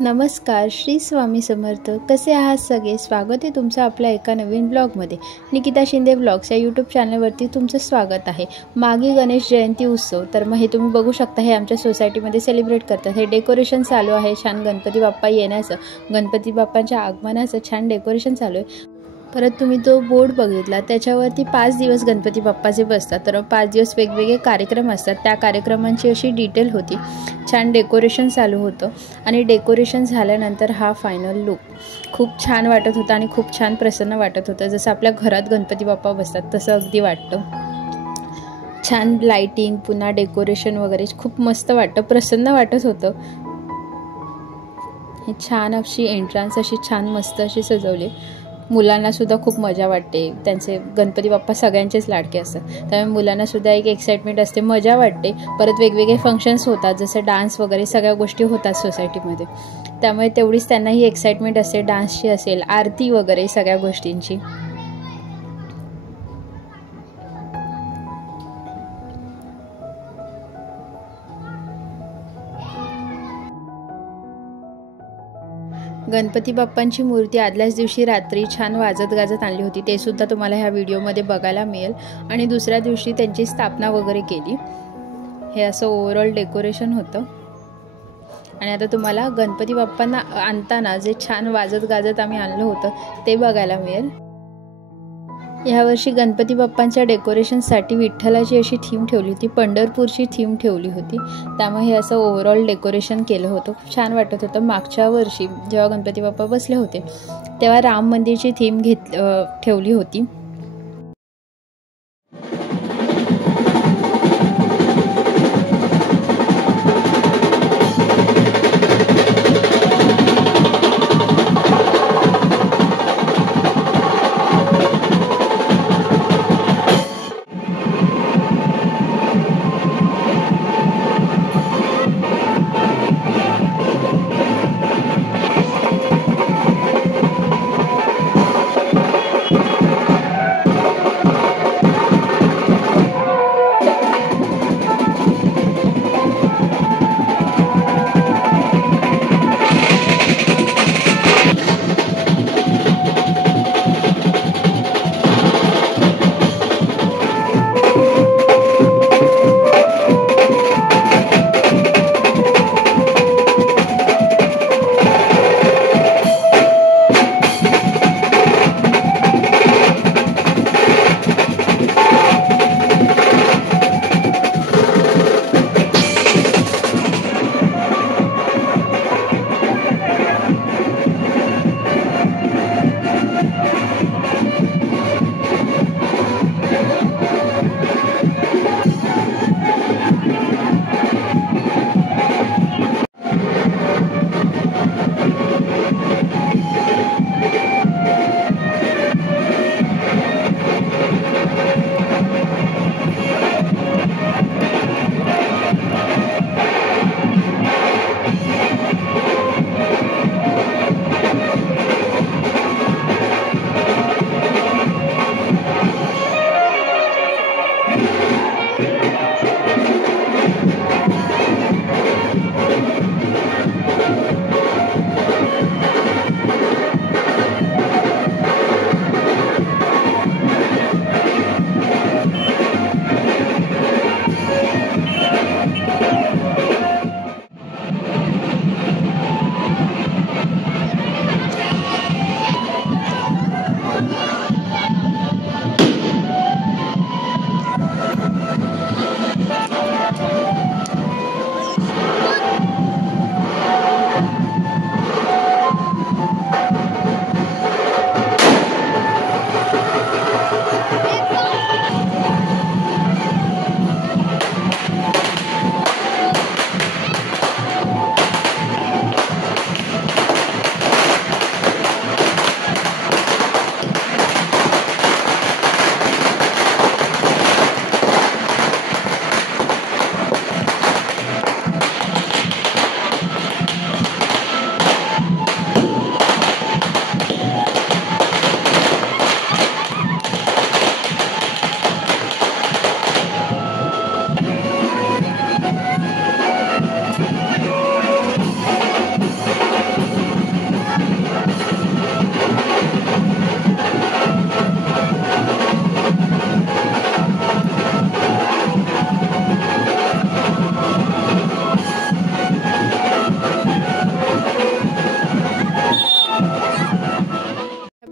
नमस्कार, श्री स्वामी समर्थ. कसे आहात सगळे? स्वागत आहे तुमचं आपल्या एका नवीन ब्लॉगमध्ये. निकिता शिंदे ब्लॉग्स या यूट्यूब चॅनलवरती तुमचं स्वागत आहे. मागे गणेश जयंती उत्सव, तर मग हे तुम्ही बघू शकता, हे आमच्या सोसायटीमध्ये सेलिब्रेट करतात. हे डेकोरेशन चालू आहे, छान गणपती बाप्पा येण्याचं, गणपती बाप्पांच्या आगमनाचं छान डेकोरेशन चालू आहे. परत तुम्ही तो बोर्ड बघितला, त्याच्यावरती 5 दिवस गणपती बाप्पाचे बसतात, तर 5 दिवस वेगवेगळे कार्यक्रम असतात. त्या कार्यक्रमांची अशी डिटेल होती. छान डेकोरेशन चालू होतं आणि डेकोरेशन झाल्यानंतर हा फायनल लुक खूप छान वाटत होता आणि खूप छान प्रसन्न वाटत होतं. जसं आपल्या घरात गणपती बाप्पा बसतात तसं अगदी वाटतं. छान लाईटिंग, पुन्हा डेकोरेशन वगैरे खूप मस्त वाटतं, प्रसन्न वाटत होतं. हे छान अशी एंट्रन्स अशी छान मस्त अशी सजवली. मुलांना सुद्धा खूप मजा वाटते. त्यांचे गणपती बाप्पा सगळ्यांचेच लाडके असतात, त्यामुळे मुलांना सुद्धा एक एक्साइटमेंट असते, मजा वाटते. परत वेगवेगळे फंक्शन्स होतात, जसं डान्स वगैरे सगळ्या गोष्टी होतात सोसायटीमध्ये, त्यामुळे तेवढीच त्यांनाही एक्साइटमेंट असते. डान्सची असेल, आरती वगैरे सगळ्या गोष्टींची. गणपती बाप्पांची मूर्ती आदल्याच दिवशी रात्री छान वाजत गाजत आणली होती, ते सुद्धा तुम्हाला ह्या व्हिडिओमध्ये बघायला मिळेल. आणि दुसऱ्या दिवशी त्यांची स्थापना वगैरे केली. हे असं ओव्हरऑल डेकोरेशन होतं. आणि आता तुम्हाला गणपती बाप्पांना आणताना जे छान वाजत गाजत आम्ही आणलं होतं ते बघायला मिळेल. यावर्षी गणपती बाप्पांच्या डेकोरेशनसाठी विठ्ठलाची अशी थीम ठेवली होती, पंढरपूरची थीम ठेवली होती, त्यामुळे हे असं ओव्हरऑल डेकोरेशन केलं होतं. खूप छान वाटत होतं. मागच्या वर्षी जेव्हा गणपती बाप्पा बसले होते तेव्हा राम मंदिरची थीम ठेवली होती.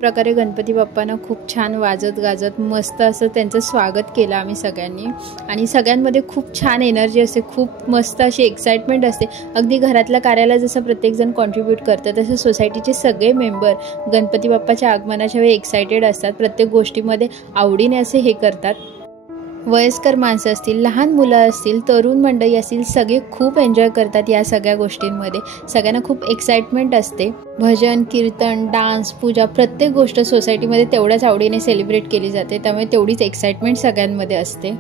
प्रकारे गणपती बाप्पांना खूप छान वाजत गाजत मस्त असं त्यांचं स्वागत केलं आम्ही सगळ्यांनी। आणि सगळ्यांमध्ये खूप छान एनर्जी असते, खूप मस्त अशी एक्साइटमेंट असते। अगदी घरातल्या कार्याला जसं प्रत्येकजण कॉन्ट्रीब्यूट करतं तसं सोसायटीचे सगळे मेंबर गणपती बाप्पाच्या आगमनाच्या वेळी एक्साइटेड असतात, प्रत्येक गोष्टीमध्ये आवडीने असे हे करतात। वयस्कर माणसं असतील, लहान मुलं असतील, तरुण मंडळी असतील, सगळे खूप एन्जॉय करतात या सगळ्या गोष्टींमध्ये। सगळ्यांना खूप एक्साइटमेंट असते। भजन, कीर्तन, डान्स, पूजा प्रत्येक गोष्ट सोसायटीमध्ये तेवढ्याच आवडीने सेलिब्रेट केली जाते, त्यामुळे तेवढीच एक्साइटमेंट सगळ्यांमध्ये असते।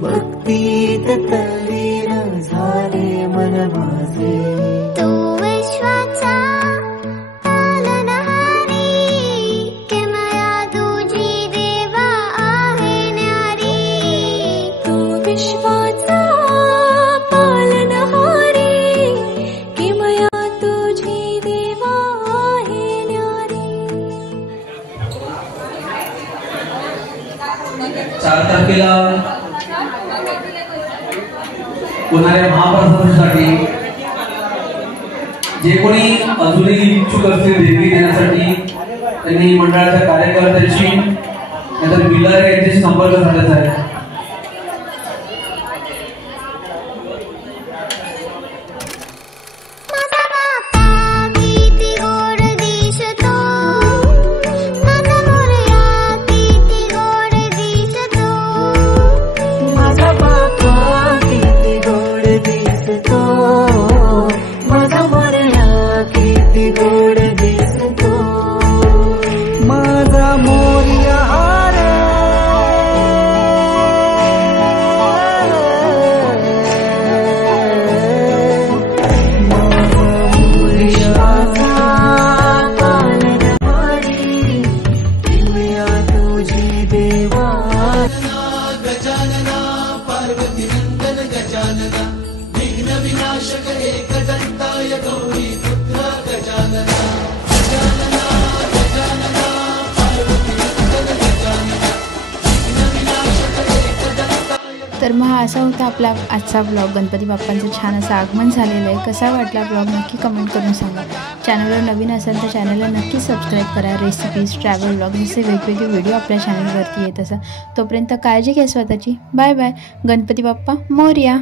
भक्तीत तल्लीन झाले मन माझे, तू विश्वाचा पालनहारी, किमया तुझी देवा आहे न्यारी। तू विश्वाचा पालनहारी, किमया तुझी देवा आहे न्यारी। 4 तारखेला होणाऱ्या महाप्रसादासाठी जे कोणी अजूनही इच्छुक असतील देणगी देण्यासाठी त्यांनी मंडळाच्या कार्यकर्त्यांशी नाहीतर बिल्लार यांच्याशी संपर्क साधायचा आहे। तर मग हा असा होता आपला आजचा ब्लॉग। गणपती बाप्पांचं छान असं आगमन झालेलं आहे। कसा वाटला ब्लॉग नक्की कमेंट करून सांगा। चॅनलवर नवीन असेल तर चॅनलला नक्की सबस्क्राईब करा। रेसिपीज, ट्रॅव्हल ब्लॉग जसे वेगवेगळे व्हिडिओ आपल्या चॅनलवरती येत असतात। तोपर्यंत काळजी घ्या स्वतःची। Bye bye. गणपती बाप्पा मोरया।